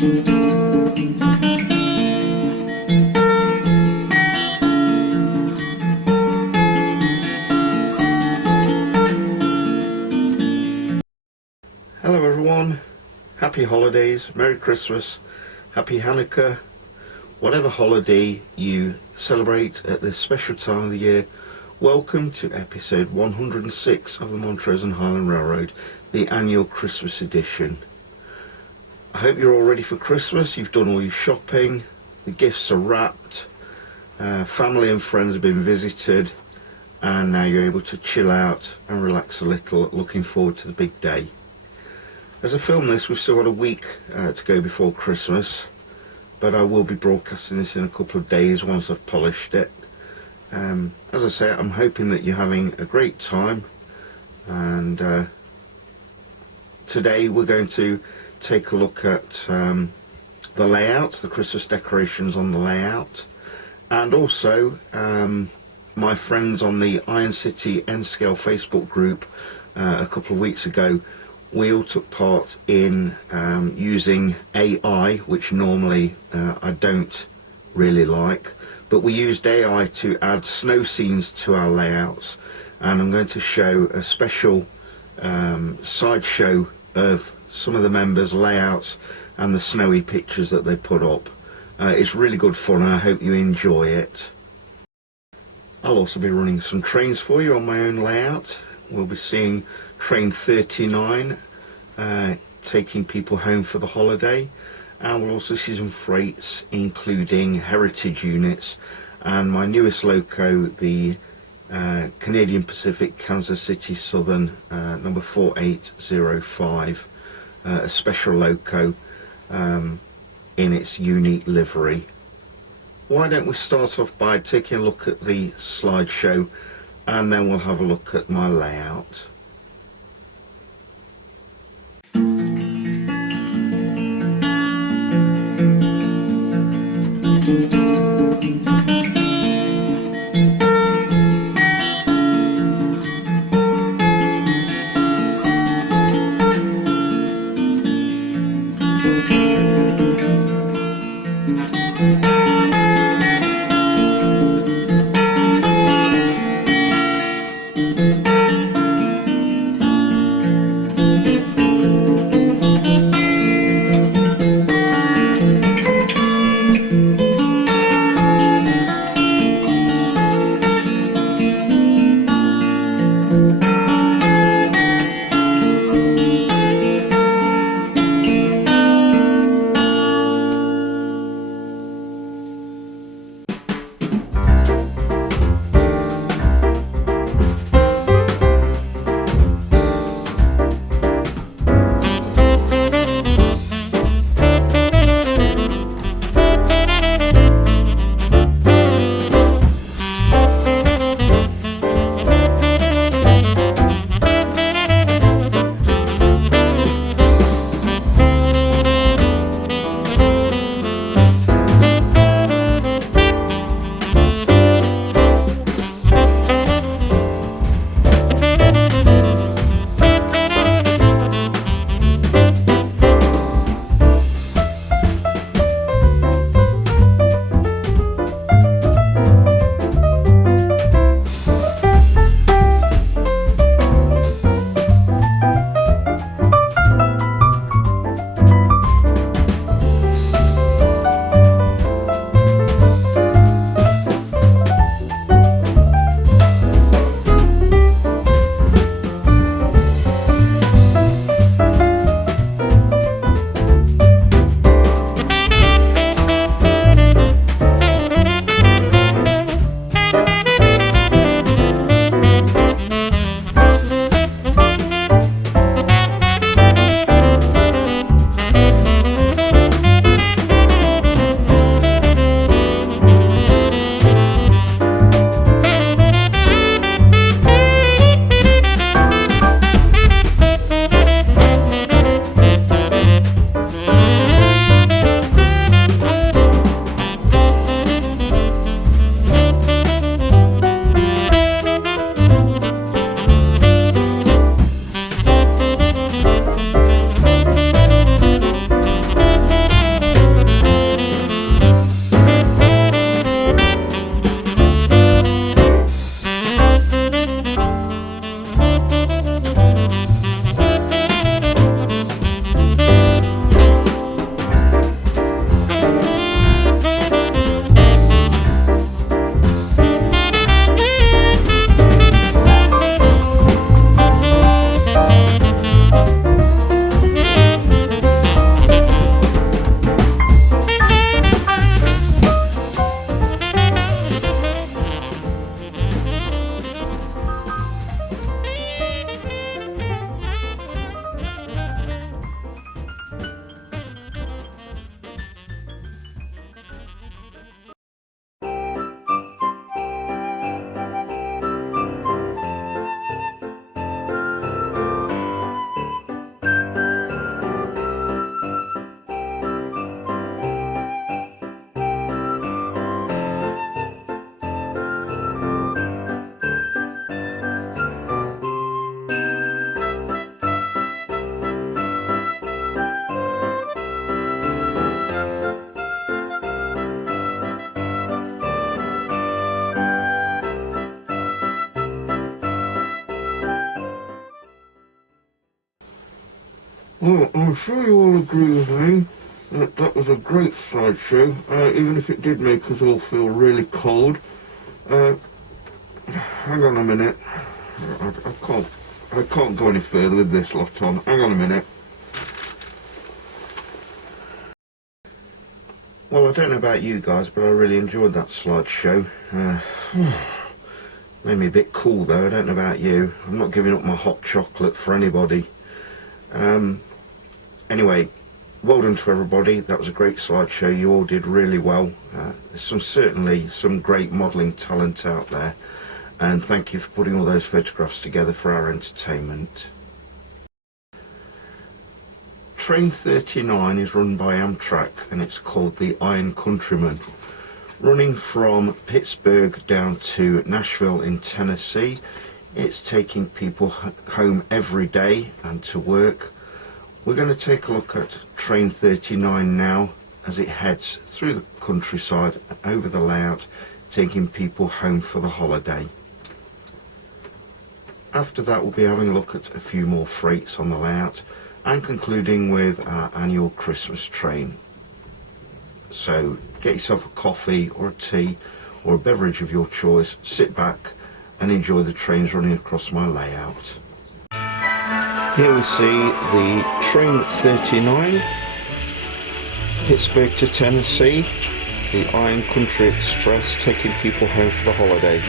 Hello everyone, happy holidays, Merry Christmas, Happy Hanukkah, whatever holiday you celebrate at this special time of the year. Welcome to episode 106 of the Montrose and Highland Railroad, the annual Christmas edition. I hope you're all ready for Christmas, you've done all your shopping, the gifts are wrapped, family and friends have been visited, and now you're able to chill out and relax a little, looking forward to the big day. As I film this, we've still got a week to go before Christmas, but I will be broadcasting this in a couple of days once I've polished it. As I say, I'm hoping that you're having a great time, and today we're going to take a look at the layout, the Christmas decorations on the layout, and also my friends on the Iron City N-Scale Facebook group a couple of weeks ago. We all took part in using AI, which normally I don't really like, but we used AI to add snow scenes to our layouts, and I'm going to show a special slideshow of some of the members' layouts and the snowy pictures that they put up. It's really good fun and I hope you enjoy it. I'll also be running some trains for you on my own layout. We'll be seeing train 39 taking people home for the holiday, and we'll also see some freights including heritage units and my newest loco, the Canadian Pacific Kansas City Southern number 4805, a special loco in its unique livery. Why don't we start off by taking a look at the slideshow, and then we'll have a look at my layout. Well, I'm sure you all agree with me that that was a great slideshow, even if it did make us all feel really cold. Hang on a minute. I can't go any further with this lot on. Hang on a minute. Well, I don't know about you guys, but I really enjoyed that slideshow. Made me a bit cool though. I don't know about you. I'm not giving up my hot chocolate for anybody. Anyway, well done to everybody. That was a great slideshow. You all did really well. There's certainly some great modelling talent out there, and thank you for putting all those photographs together for our entertainment. Train 39 is run by Amtrak and it's called the Iron Countryman. Running from Pittsburgh down to Nashville in Tennessee, it's taking people home every day and to work. We're going to take a look at Train 39 now as it heads through the countryside and over the layout, taking people home for the holiday. After that, we'll be having a look at a few more freights on the layout and concluding with our annual Christmas train. So get yourself a coffee or a tea or a beverage of your choice, sit back and enjoy the trains running across my layout. Here we see the Train 39, Pittsburgh to Tennessee, the Iron Country Express taking people home for the holiday.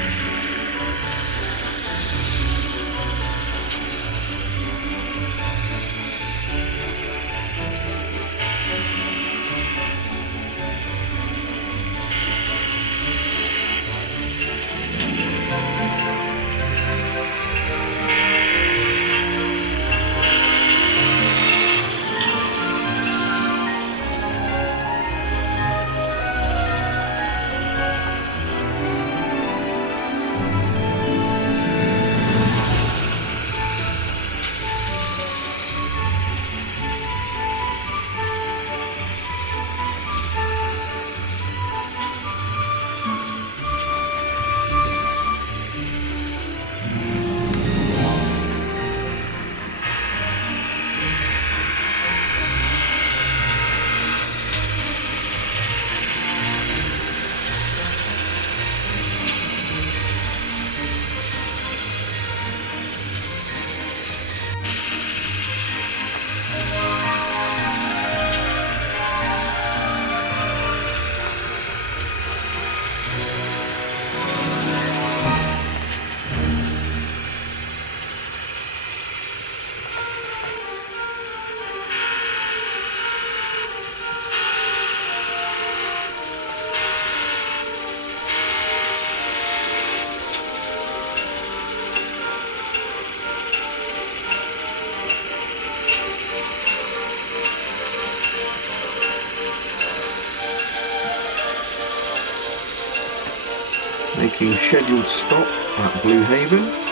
Making scheduled stop at Blue Haven.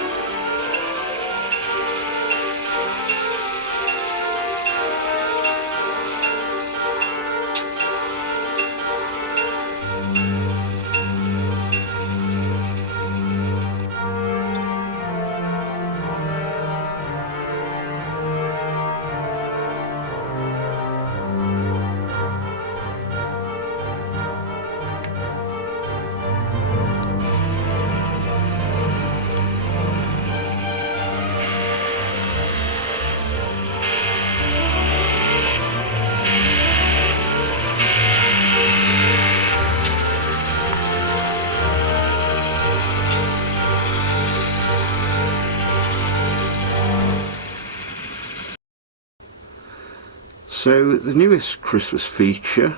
So the newest Christmas feature,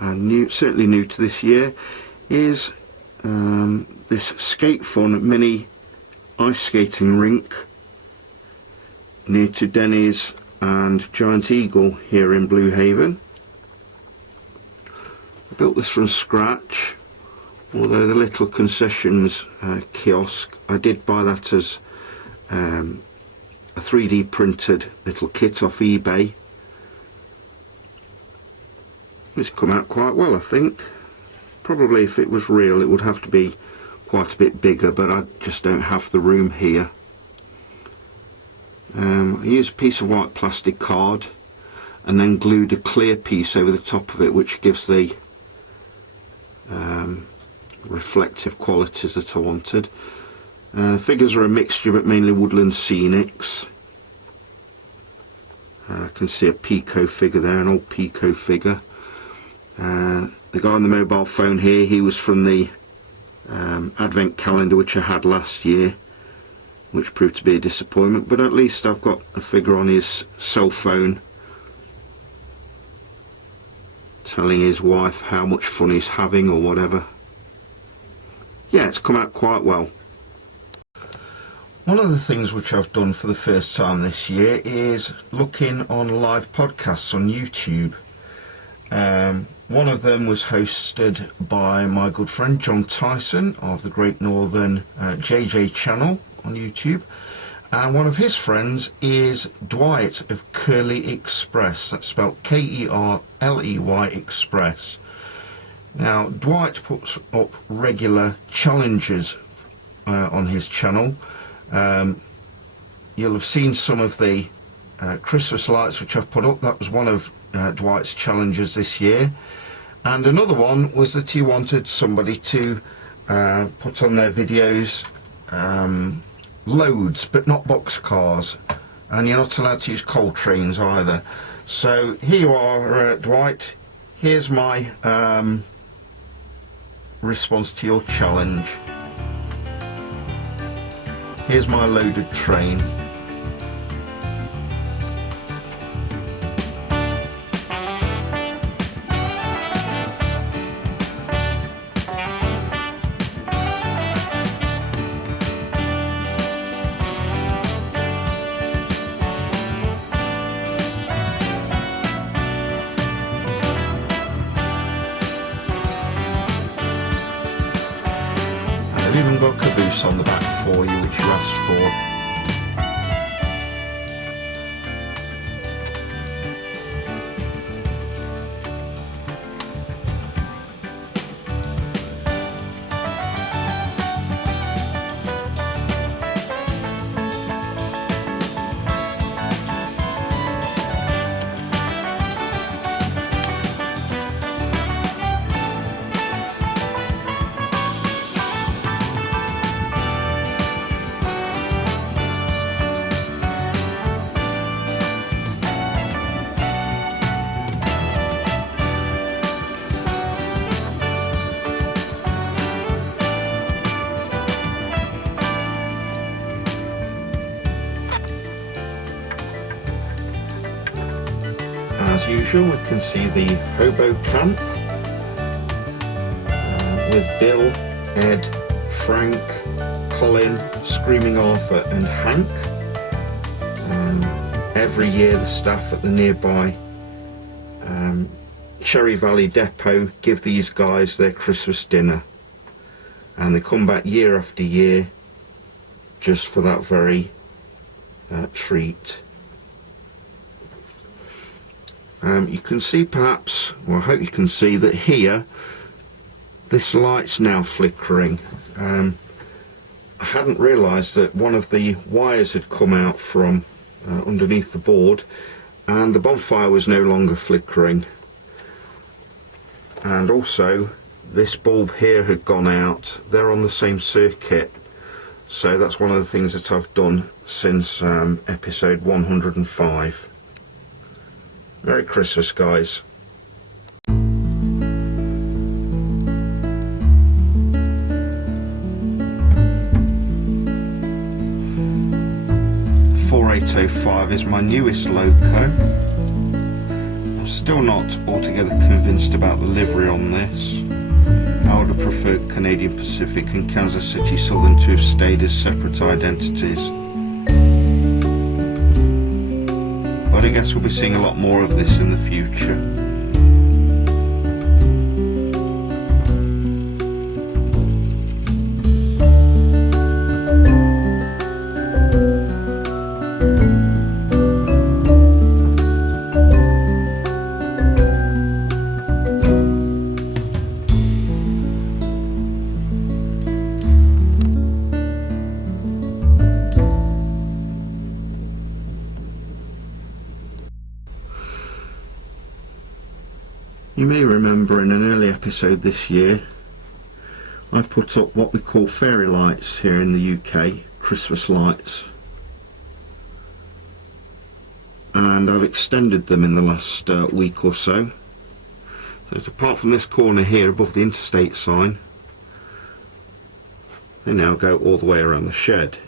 and certainly new to this year, is this Skate Fun mini ice skating rink near to Denny's and Giant Eagle here in Blue Haven. I built this from scratch, although the little concessions kiosk, I did buy that as a 3D printed little kit off eBay. It's come out quite well, I think. Probably if it was real it would have to be quite a bit bigger, but I just don't have the room here. I used a piece of white plastic card and then glued a clear piece over the top of it, which gives the reflective qualities that I wanted. Figures are a mixture, but mainly woodland scenics. I can see a Pico figure there, an old Pico figure. The guy on the mobile phone here, he was from the advent calendar which I had last year, which proved to be a disappointment, but at least I've got a figure on his cell phone telling his wife how much fun he's having or whatever. Yeah, it's come out quite well. One of the things which I've done for the first time this year is looking on live podcasts on YouTube. One of them was hosted by my good friend John Tyson of the Great Northern JJ channel on YouTube, and one of his friends is Dwight of Curly Express. That's spelled Kerley Express. Now, Dwight puts up regular challenges on his channel. You'll have seen some of the Christmas lights which I've put up. That was one of Dwight's challenges this year, and another one was that he wanted somebody to put on their videos loads but not boxcars, and you're not allowed to use coal trains either. So here you are, Dwight. Here's my response to your challenge. Here's my loaded train. I've even got caboose on the back for you, which you asked for. As usual, we can see the hobo camp with Bill, Ed, Frank, Colin, Screaming Arthur and Hank. Every year the staff at the nearby Cherry Valley Depot give these guys their Christmas dinner, and they come back year after year just for that very treat. You can see perhaps, well, I hope you can see that here this light's now flickering. I hadn't realised that one of the wires had come out from underneath the board, and the bonfire was no longer flickering. And also this bulb here had gone out. They're on the same circuit, so that's one of the things that I've done since episode 105. Merry Christmas, guys. .4805 is my newest loco. I'm still not altogether convinced about the livery on this. I would have preferred Canadian Pacific and Kansas City Southern to have stayed as separate identities. But I guess we'll be seeing a lot more of this in the future. You may remember in an early episode this year I put up what we call fairy lights here in the UK, Christmas lights, and I've extended them in the last week or so. So apart from this corner here above the interstate sign, they now go all the way around the shed.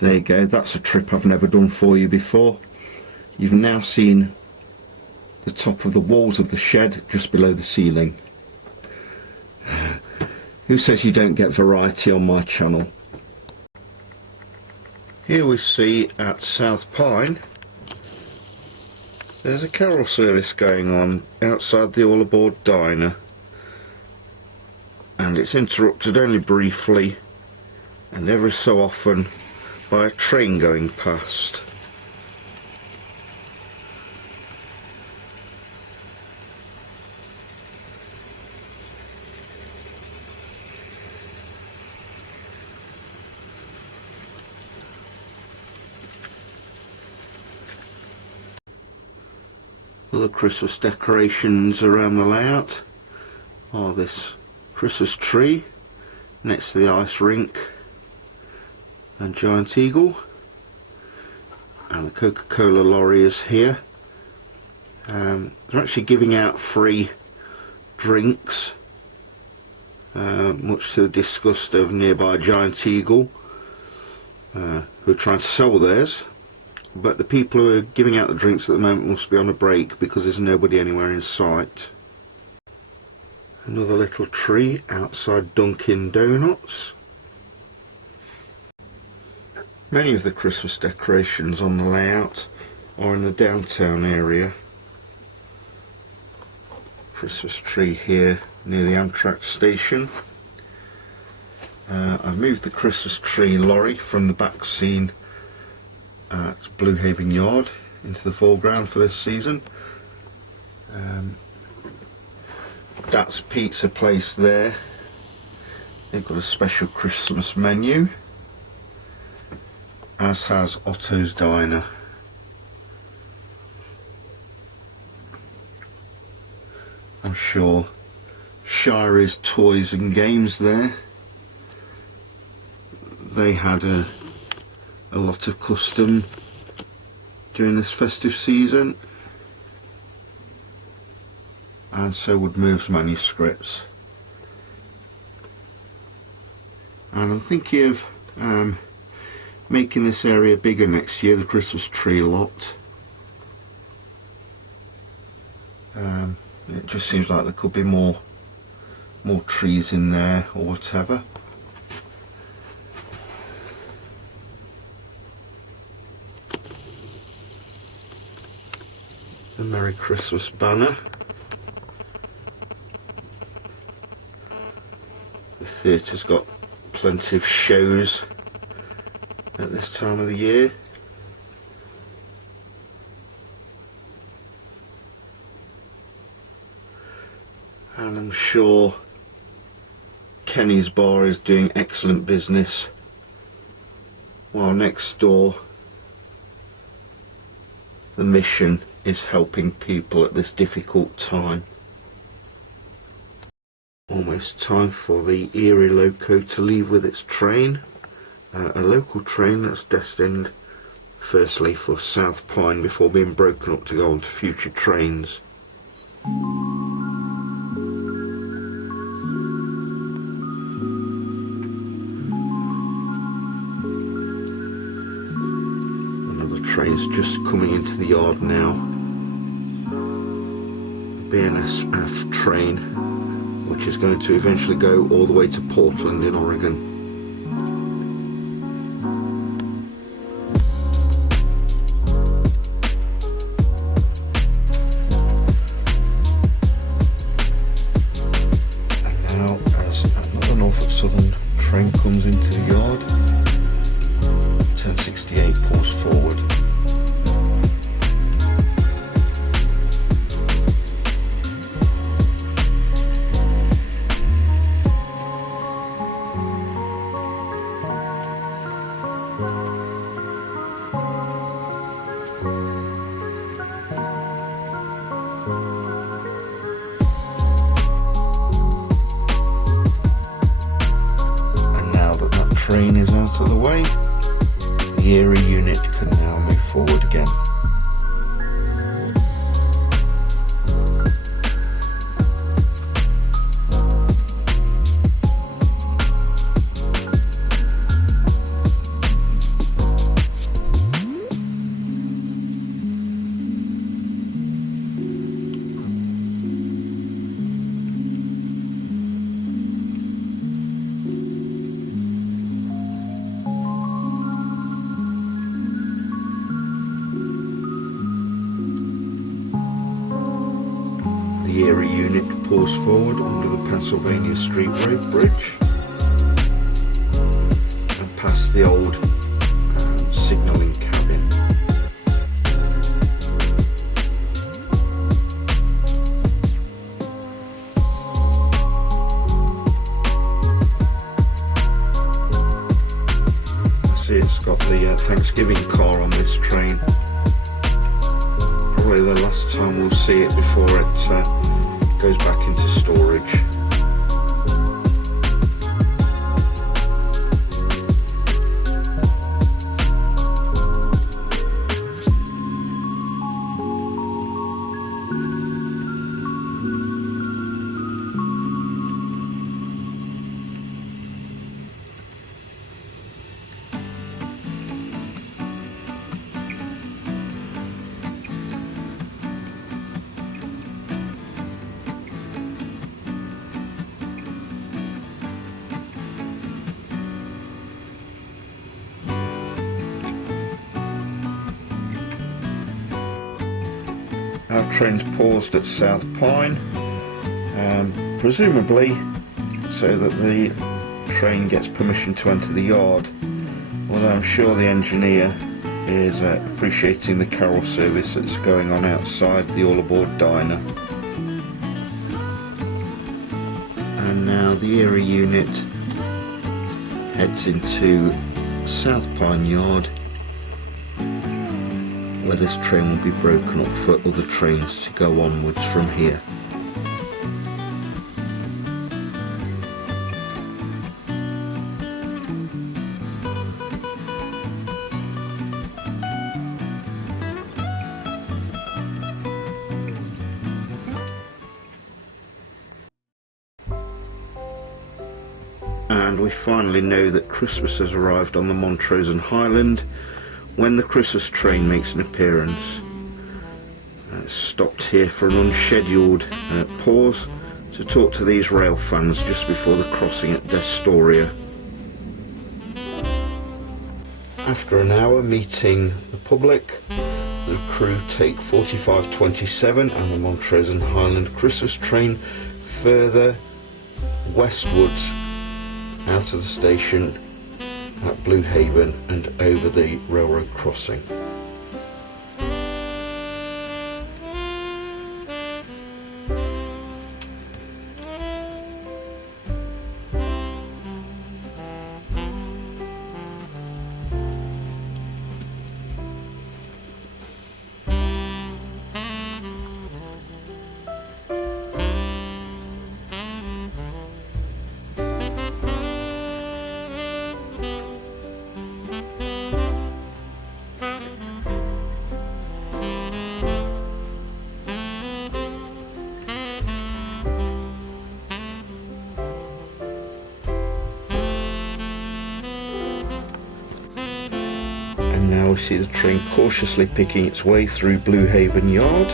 There you go, that's a trip I've never done for you before. You've now seen the top of the walls of the shed just below the ceiling. Who says you don't get variety on my channel? Here we see at South Pine there's a carol service going on outside the All Aboard diner, and it's interrupted only briefly and every so often by a train going past. Other Christmas decorations around the layout are this Christmas tree next to the ice rink and giant eagle, and the Coca-Cola lorry is here. They're actually giving out free drinks, much to the disgust of nearby Giant Eagle, who are trying to sell theirs, but the people who are giving out the drinks at the moment must be on a break because there's nobody anywhere in sight. Another little tree outside Dunkin' Donuts. Many of the Christmas decorations on the layout are in the downtown area. Christmas tree here near the Amtrak station. I've moved the Christmas tree lorry from the back scene at Blue Haven Yard into the foreground for this season. That's Pizza Place there. They've got a special Christmas menu, as has Otto's Diner. I'm sure Shire's Toys and Games there, they had a lot of custom during this festive season, and so would Merv's Manuscripts. And I'm thinking of making this area bigger next year, the Christmas tree lot. It just seems like there could be more trees in there or whatever. The Merry Christmas banner. The theatre's got plenty of shows at this time of the year. And I'm sure Kenny's Bar is doing excellent business, while next door the Mission is helping people at this difficult time. Almost time for the Erie Loco to leave with its train, a local train that's destined firstly for South Pine before being broken up to go on to future trains. Another train's just coming into the yard now. BNSF train, which is going to eventually go all the way to Portland in Oregon. And now, as another Norfolk Southern train comes into the yard, 1068 pulls forward. the Erie unit pulls forward under the Pennsylvania Street Road Bridge and past the old signalling cabin. See, it's got the Thanksgiving car on this train. Probably the last time we'll see it before it goes back into storage. Our train's paused at South Pine, presumably so that the train gets permission to enter the yard, although I'm sure the engineer is appreciating the carol service that's going on outside the All Aboard diner. And now the Erie unit heads into South Pine Yard, where this train will be broken up for other trains to go onwards from here. And we finally know that Christmas has arrived on the Montrose and Highland when the Christmas train makes an appearance. Stopped here for an unscheduled pause to talk to these rail fans just before the crossing at Destoria. After an hour meeting the public, the crew take 4527 and the Montrose and Highland Christmas train further westwards out of the station at Blue Haven and over the railroad crossing. Now we see the train cautiously picking its way through Blue Haven Yard.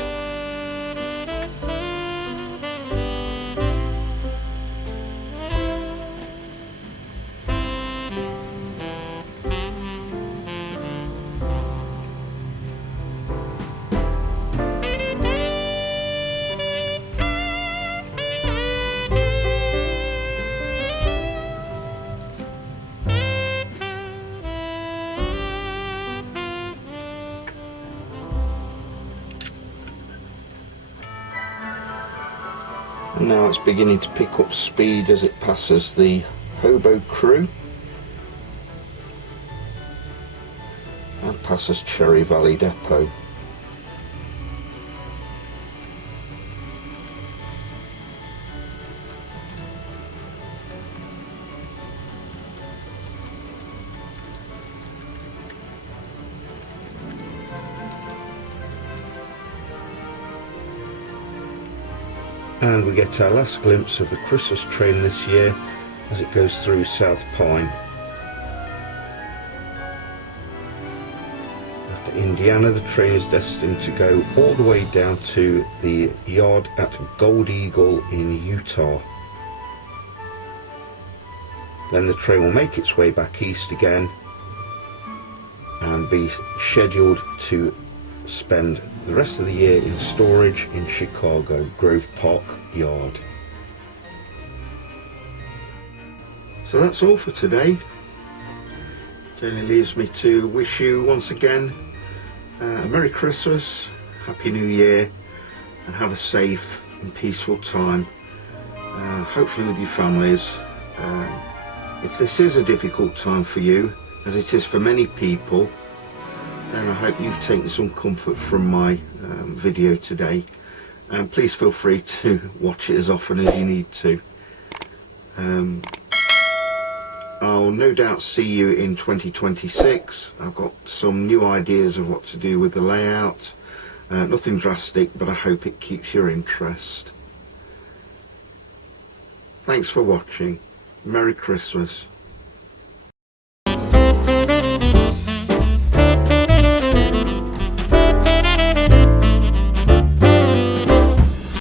And now it's beginning to pick up speed as it passes the Hobo Crew and passes Cherry Valley Depot. And we get our last glimpse of the Christmas train this year as it goes through South Pine. After Indiana, the train is destined to go all the way down to the yard at Gold Eagle in Utah. Then the train will make its way back east again and be scheduled to spend the rest of the year in storage in Chicago, Grove Park Yard. So that's all for today. It only leaves me to wish you once again a Merry Christmas, Happy New Year, and have a safe and peaceful time, hopefully with your families. If this is a difficult time for you, as it is for many people, then I hope you've taken some comfort from my video today, and please feel free to watch it as often as you need to. I'll no doubt see you in 2026. I've got some new ideas of what to do with the layout. Nothing drastic, but I hope it keeps your interest. Thanks for watching. Merry Christmas.